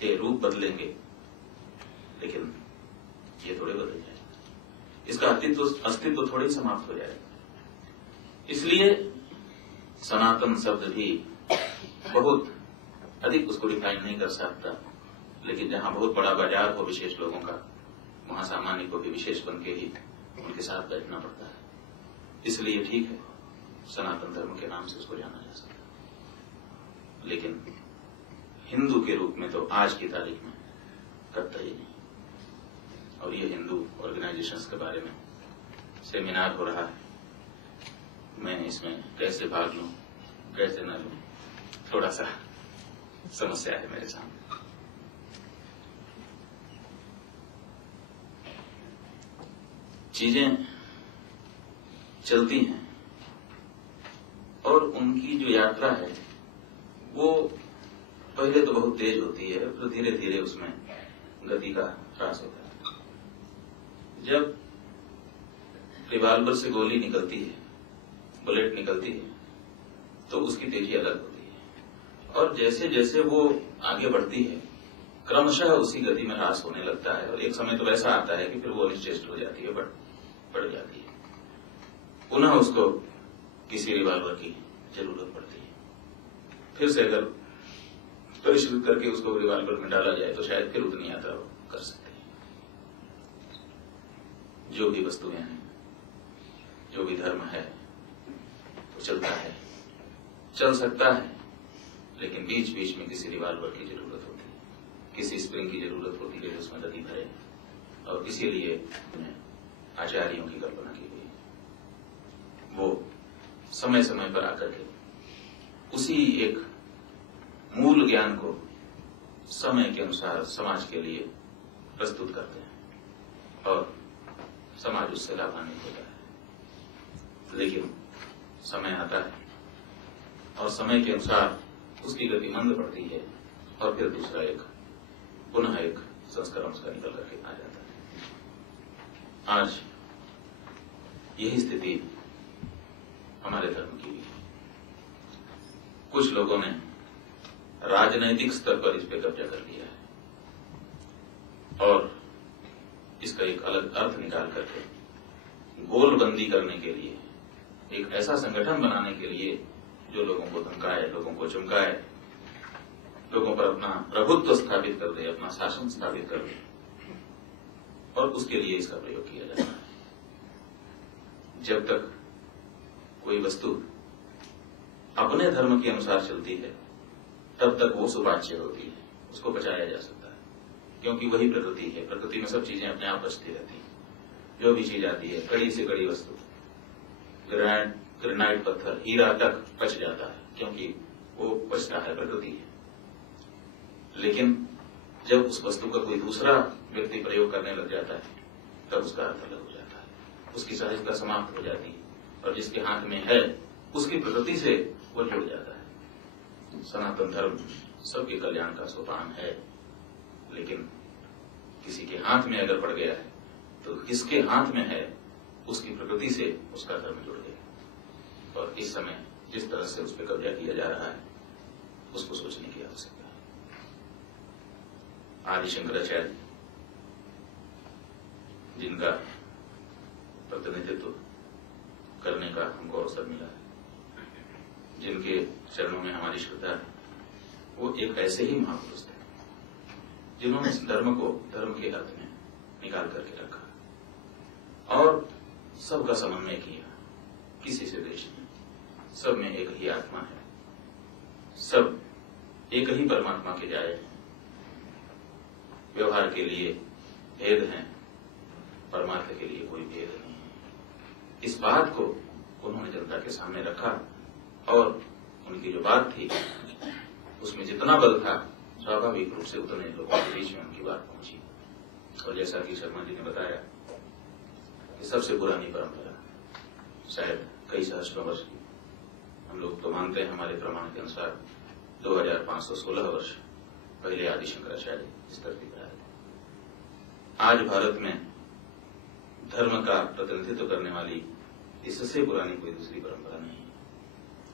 इसके रूप बदलेंगे, लेकिन ये थोड़े बदल जाएगा, इसका अस्तित्व थोड़े ही समाप्त हो जाएगा। इसलिए सनातन शब्द भी बहुत अधिक उसको डिफाइन नहीं कर सकता, लेकिन जहां बहुत बड़ा बाजार हो विशेष लोगों का, वहां सामान्य को भी विशेष बन के ही उनके साथ बैठना पड़ता है। इसलिए ठीक है, सनातन धर्म के नाम से उसको जाना जा सकता है, लेकिन हिंदू के रूप में तो आज की तारीख में कतई नहीं। और ये हिंदू ऑर्गेनाइजेशंस के बारे में सेमिनार हो रहा है, मैं इसमें कैसे भाग लूं कैसे न लूं, थोड़ा सा समस्या है मेरे सामने। चीजें चलती हैं और उनकी जो यात्रा है वो पहले तो बहुत तेज होती है, फिर धीरे धीरे उसमें गति का ह्रास होता है। जब रिवाल्वर से गोली निकलती है, बुलेट निकलती है, तो उसकी तेजी अलग होती है, और जैसे जैसे वो आगे बढ़ती है क्रमशः उसी गति में ह्रास होने लगता है, और एक समय तो ऐसा आता है कि फिर वो अनिश्चित हो जाती है, बढ़ जाती है। पुनः उसको किसी रिवाल्वर की जरूरत पड़ती है, फिर से अगर परिष्कृत करके उसको रिवाल्वर में डाला जाए तो शायद फिर उतनी यात्रा कर सकते हैं। जो भी वस्तुएं हैं, जो भी धर्म है, वो चलता है, चल सकता है, लेकिन बीच बीच में किसी रिवाल्वर की जरूरत होती है, किसी स्प्रिंग की जरूरत होती है जो उसमें गति भरे, और इसीलिए आचार्यों की कल्पना की गई। वो समय समय पर आकर के उसी एक मूल ज्ञान को समय के अनुसार समाज के लिए प्रस्तुत करते हैं, और समाज उससे लाभान्वित होता है। लेकिन समय आता है और समय के अनुसार उसकी गति मंद पड़ती है, और फिर दूसरा पुनः एक संस्करण उसका निकल करके आ जाता है। आज यही स्थिति हमारे धर्म की भी है। कुछ लोगों ने राजनैतिक स्तर पर इस पर कब्जा कर लिया है, और इसका एक अलग अर्थ निकाल करके गोलबंदी करने के लिए, एक ऐसा संगठन बनाने के लिए जो लोगों को धमकाए, लोगों को चमकाए, लोगों पर अपना प्रभुत्व स्थापित कर दे, अपना शासन स्थापित कर दे, और उसके लिए इसका प्रयोग किया जाता है। जब तक कोई वस्तु अपने धर्म के अनुसार चलती है तब तक वो सुवाच्य होती है, उसको बचाया जा सकता है, क्योंकि वही प्रकृति है। प्रकृति में सब चीजें अपने आप बचती रहती हैं। जो भी चीज आती है, कड़ी से कड़ी वस्तु, ग्रेनाइट पत्थर, हीरा तक बच जाता है, क्योंकि वो बचता है, प्रकृति है। लेकिन जब उस वस्तु का कोई दूसरा व्यक्ति प्रयोग करने लग जाता है तब उसका अर्थ अलग हो जाता है, उसकी सहजता समाप्त हो जाती है, और जिसके हाथ में है उसकी प्रकृति से वो जुड़ जाता है। सनातन धर्म सबके कल्याण का सोपान है, लेकिन किसी के हाथ में अगर पड़ गया है तो किसके हाथ में है उसकी प्रकृति से उसका धर्म जुड़ गया। और इस समय जिस तरह से उस पर कब्जा किया जा रहा है उसको सोचने की आवश्यकता है। आदि शंकराचार्य, जिनका प्रतिनिधित्व करने का हमको अवसर मिला है, जिनके चरणों में हमारी श्रद्धा है, वो एक ऐसे ही महापुरुष थे जिन्होंने इस धर्म को धर्म के अर्थ में निकाल करके रखा और सबका समन्वय किया। किसी से देश नहीं, सब में एक ही आत्मा है, सब एक ही परमात्मा के जाए हैं। व्यवहार के लिए भेद हैं, परमार्थ के लिए कोई भेद नहीं है। इस बात को उन्होंने जनता के सामने रखा, और उनकी जो बात थी उसमें जितना बल था स्वाभाविक रूप से उतने लोगों के बीच में उनकी बात पहुंची। और जैसा कि शर्मा जी ने बताया कि सबसे पुरानी परंपरा शायद कई सहस्त्रों वर्ष की, हम लोग तो मानते हैं हमारे प्रमाण के अनुसार 2516 वर्ष पहले आदि शंकराचार्य इस धरती पर आए। आज भारत में धर्म का प्रतिनिधित्व करने वाली इससे पुरानी कोई दूसरी परंपरा नहीं है,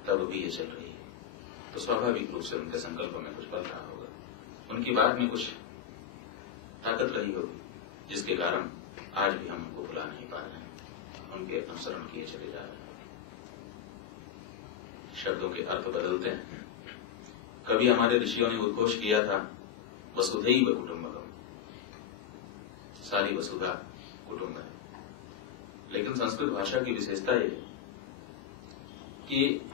तब भी ये चल रही है। तो स्वाभाविक रूप से उनके संकल्प में कुछ बल रहा होगा, उनकी बात में कुछ ताकत रही होगी, जिसके कारण आज भी हम उनको भुला नहीं पा रहे हैं, उनके अनुसरण किए चले जा रहे हैं। शब्दों के अर्थ बदलते हैं। कभी हमारे ऋषियों ने उद्घोष किया था, वसुधैव कुटुंबकम, सारी वसुधा कुटुंब है। लेकिन संस्कृत भाषा की विशेषता ये है कि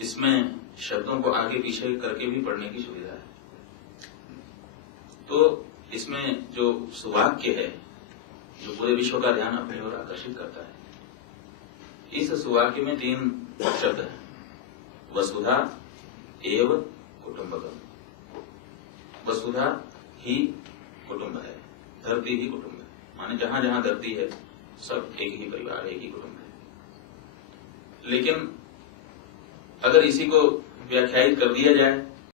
इसमें शब्दों को आगे पीछे करके भी पढ़ने की सुविधा है। तो इसमें जो सुवाक्य है, जो पूरे विश्व का ध्यान अपनी ओर आकर्षित करता है, इस सुवाक्य में 3 शब्द हैं, वसुधा एव कुटुंबकम। वसुधा ही कुटुंब है, धरती ही कुटुंब है, माने जहां जहां धरती है सब एक ही परिवार, एक ही कुटुंब है। लेकिन अगर इसी को व्याख्यायित कर दिया जाए